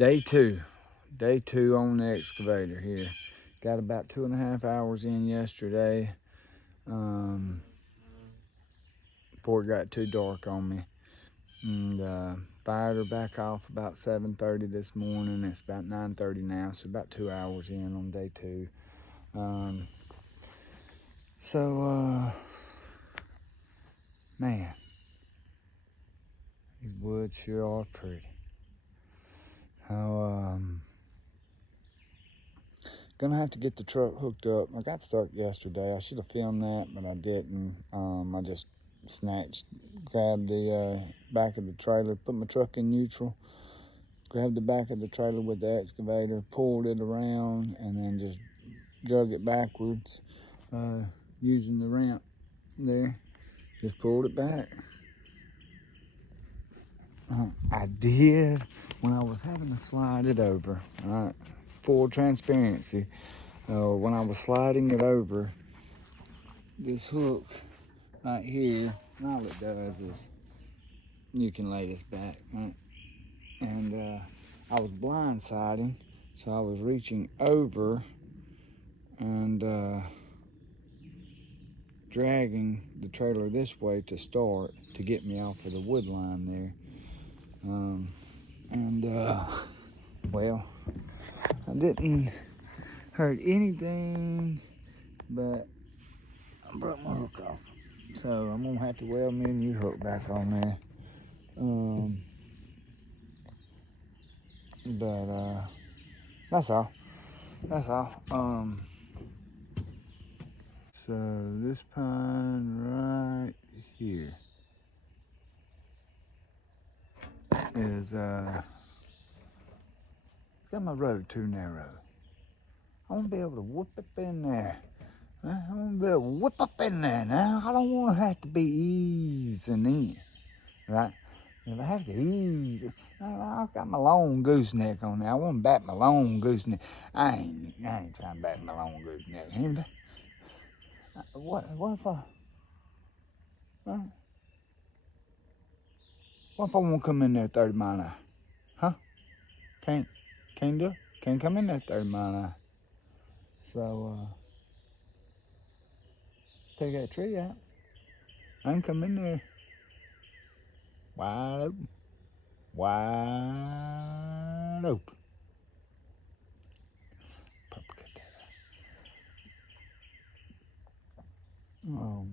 Day two on the excavator here. Got about 2.5 hours in yesterday before it got too dark on me. And fired her back off about 7:30 this morning. It's about 9:30 now, so about 2 hours in on day two. Man, these woods sure are pretty. Gonna have to get the truck hooked up. I got stuck yesterday. I should have filmed that, but I didn't. I just grabbed the back of the trailer, put my truck in neutral, grabbed the back of the trailer with the excavator, pulled it around, and then just drug it backwards using the ramp there. Just pulled it back. I did when I was having to slide it over. All right, full transparency. When I was sliding it over, this hook right here, and all it does is you can lay this back, right? And I was blindsiding, so I was reaching over and dragging the trailer this way to start to get me off of the wood line there. Well, I didn't hurt anything, but I broke my hook off. So I'm gonna have to weld me a new hook back on there. But that's all. So this pine right here is got my road too narrow. I want to be able to whoop up in there. I want to be able to whip up in there now. I don't want to have to be easing in, right? If I have to ease, I've got my long gooseneck on there. I want to bat my long gooseneck. I ain't trying to bat my long gooseneck. What if I want to come in there 30 mile an hour? Huh? Can't do it. Can't come in there 30 mile an hour. So take that tree out. I can come in there wide open. Probably cut that out.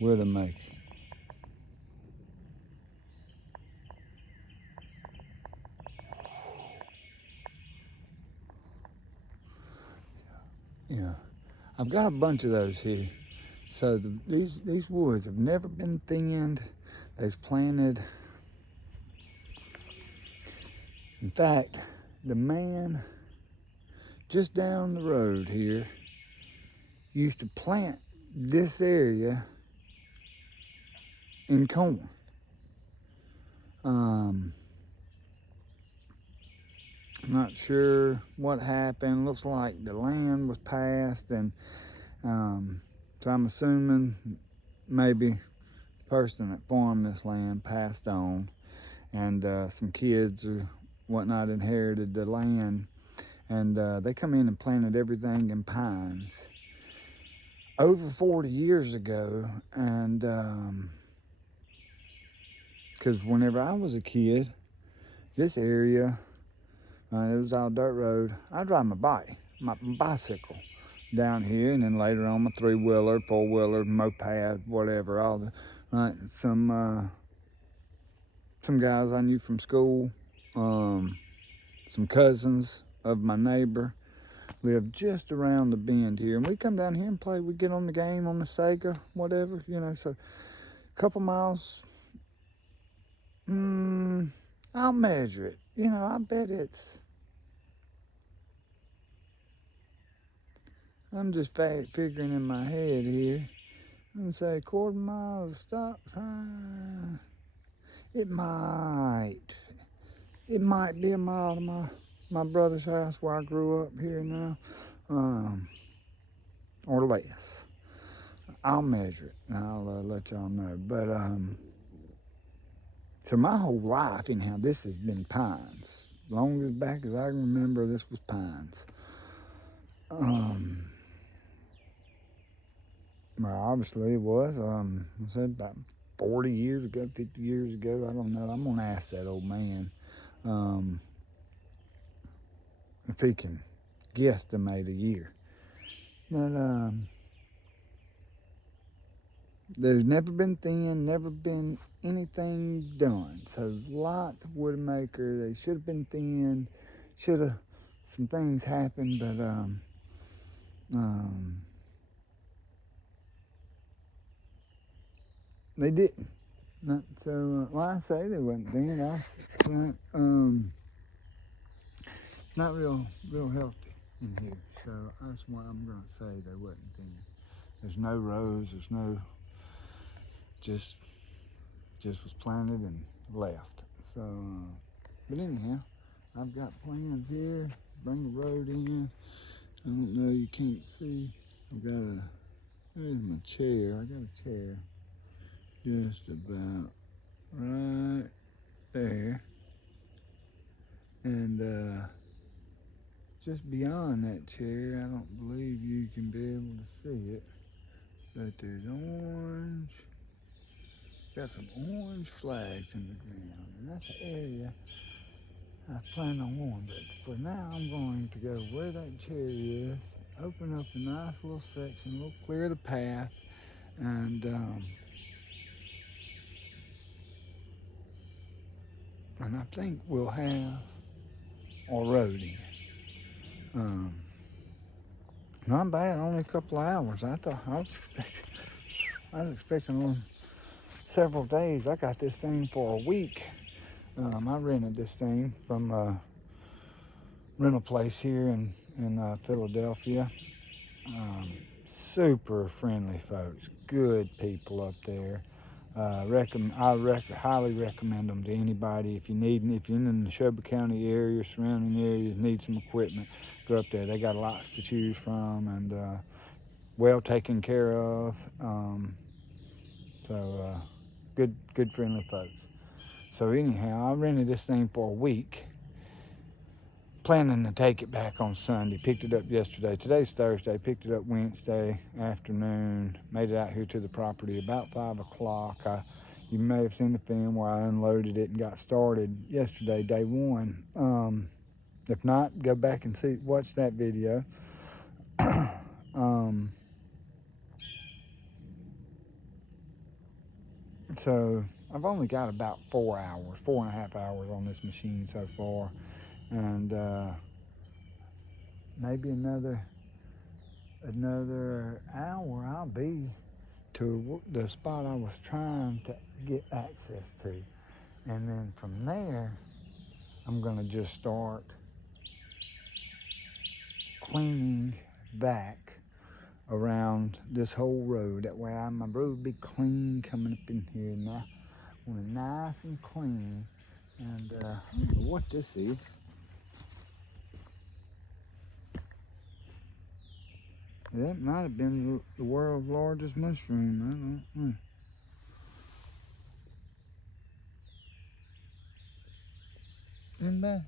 Widowmaker. Yeah, I've got a bunch of those here. So these woods have never been thinned. They've planted. In fact, the man just down the road here used to plant this area in corn. I'm not sure what happened. Looks like the land was passed, and so I'm assuming maybe the person that farmed this land passed on, and some kids or whatnot inherited the land, and they come in and planted everything in pines over 40 years ago. And because whenever I was a kid, this area, it was all dirt road. I drive my bicycle down here, and then later on my 3-wheeler, 4-wheeler, moped, whatever. All the some guys I knew from school, some cousins of my neighbor lived just around the bend here, and we come down here and play. We get on the game on the Sega, whatever, So a couple miles. I'll measure it. I bet it's. I'm just figuring in my head here. I'm gonna say 1/4 mile stop sign. It might be a mile to my brother's house where I grew up here now, or less. I'll measure it and I'll let y'all know. But so my whole life, anyhow, this has been pines. Long as back as I can remember, this was pines. Well, obviously it was. I said about 40 years ago, 50 years ago. I don't know. I'm gonna ask that old man if he can guesstimate a year. But there's never been thin, never been anything done. So lots of Woodmaker. They should have been thinned. Should have some things happened, but they didn't. Not so. Well, I say they wasn't thin. Not real healthy in here. So that's why I'm gonna say they wasn't thin. There's no rows. There's no. Just was planted and left. So, but anyhow, I've got plans here. Bring the road in. I don't know. You can't see. I've got there's my chair. I got a chair just about right there, and just beyond that chair, I don't believe you can be able to see it, but there's orange. Got some orange flags in the ground, and that's the area I plan on going. But for now, I'm going to go where that cherry is, open up a nice little section, we'll clear the path, and I think we'll have our road in. Not bad, only a couple of hours. I was expecting on several days. I got this thing for a week. I rented this thing from a rental place here in Philadelphia. Super friendly folks, good people up there. I highly recommend them to anybody. If you're in the Neshoba County area, surrounding areas, need some equipment, go up there. They got lots to choose from, and well taken care of. Good friendly folks. So anyhow, I rented this thing for a week, planning to take it back on Sunday. Picked it up yesterday. Today's Thursday. Picked it up Wednesday afternoon. Made it out here to the property about 5 o'clock. You may have seen the film where I unloaded it and got started yesterday, day one. If not, go back and watch that video. So I've only got about 4.5 hours on this machine so far, and maybe another hour I'll be to the spot I was trying to get access to, and then from there I'm gonna just start cleaning back around this whole road. That way my road will be clean coming up in here now. We're nice and clean. And I don't know what this is. That might have been the world's largest mushroom. I don't know. Anybody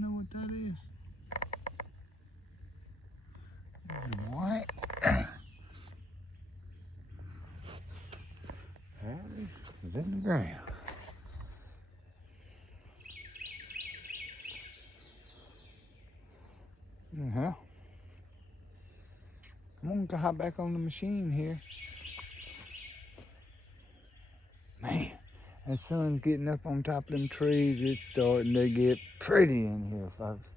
know what that is? What? That is in the ground. Anyhow, I'm gonna hop back on the machine here. Man, that sun's getting up on top of them trees. It's starting to get pretty in here, folks.